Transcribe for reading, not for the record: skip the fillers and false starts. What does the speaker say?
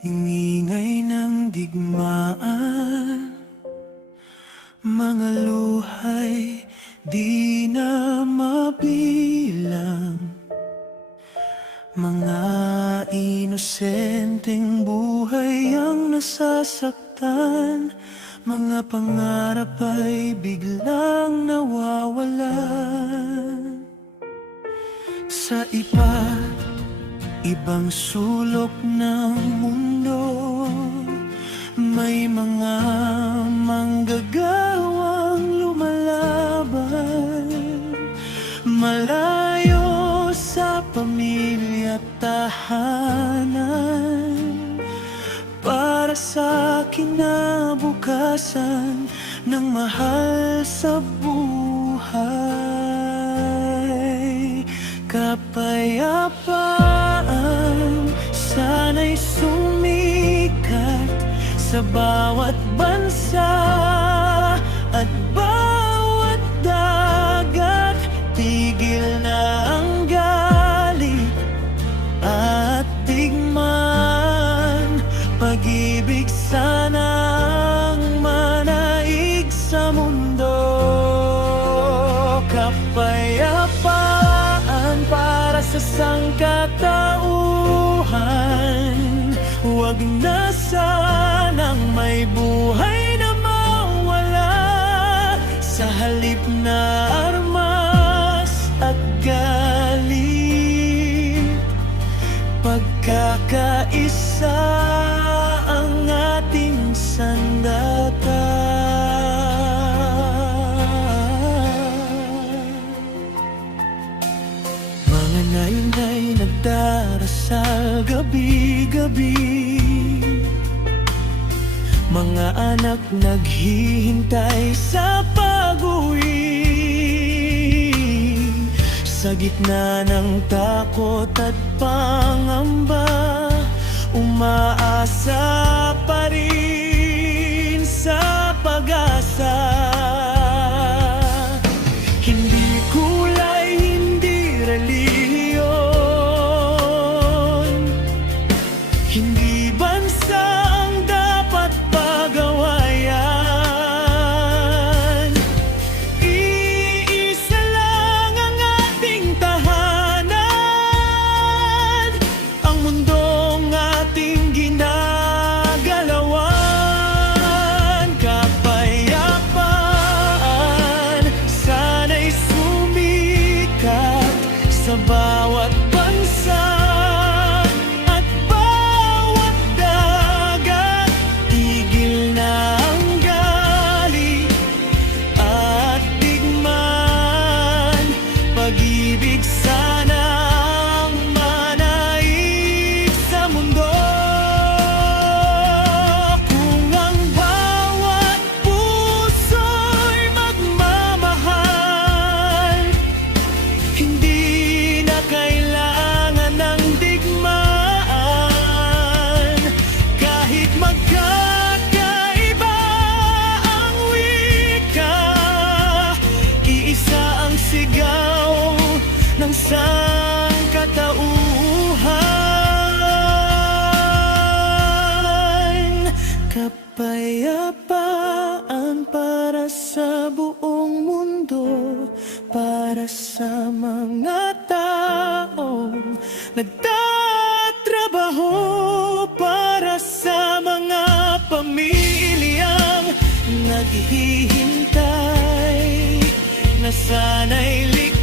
Ingingay ng digmaan, mga luhay di na mabilang. Mga inosenteng buhay ang nasasaktan, mga pangarap ay biglang nawawalan. Sa ibang sulok ng mundo, may mga manggagawang lumalaban, malayo sa pamilya at tahanan, para sa kinabukasan ng mahal sa buhay. Kapayapaan sana'y sumikat sa bawat bansa at bawat dagat. Tigil na ang galit at digmaan, pag-ibig sanang manaig sa mundo. Kapayapaan para sa sangkatauhan, huwag na sanang may buhay na mawala, sa halip na armas at galit. Pagkakaisa ang ating sandata. Mga nayon ay nagdarasal gabi-gabi, mga anak naghihintay sa pag-uwi. Sa gitna ng takot at pangamba, umaasa pa rin sa pag-asa. Hindi kulay, hindi relihiyon, hindi bansa ang dapat pagawayan. Iisa lang ang ating tahanan, ang mundong ating ginagalawan. Kapayapaan sana'y sumikat sa bawat bansa at bawat dagat. Tigil na ang galit at digmaan, pag-ibig sanang manaig sa mundo. Kung ang bawat puso'y magmamahal, hindi na kailangan ng digmaan. Kahit magkakaiba ang wika, iisa ang sigaw ng sangkatauhan. Kapayapaan para sa buong mundo, para sa mga taong nagtatrabaho, para sa mga pamilyang naghihintay na sana'y ligtas